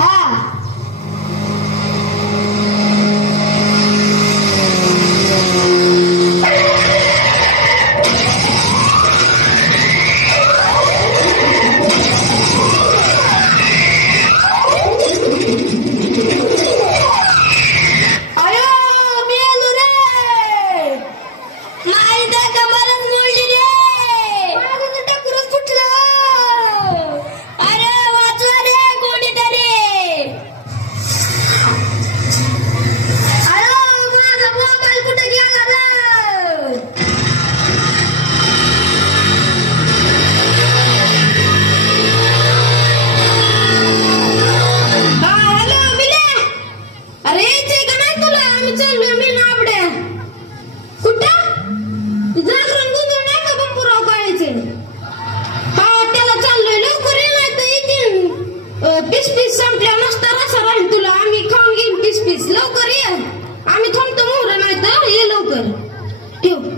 हा piece piece संपल्या नसता रसा राहील तुला आम्ही खाऊन घेईन पीस पीस लवकर ये आम्ही थांबतो मोहर नाही तर ये लवकर ठेव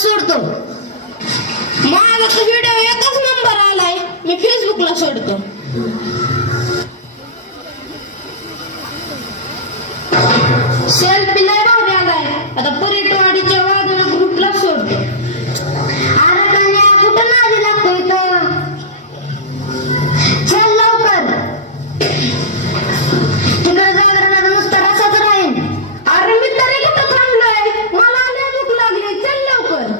सोडतो माझा तो व्हिडिओ एकच नंबर आलाय मी फेसबुकला सोडतो सेल्फी लय भारी आलाय आता पर्यटवाडीच्या वादळ ग्रुपला सोडतो अरे कन्या कुठं नादी लागतो इथं चल लवकर तिकडे जागरणात नुसतं रसाच राहील अरे मी तरी कुठं थांबलोय मला लय भूक लागली चल लवकर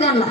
त्यांना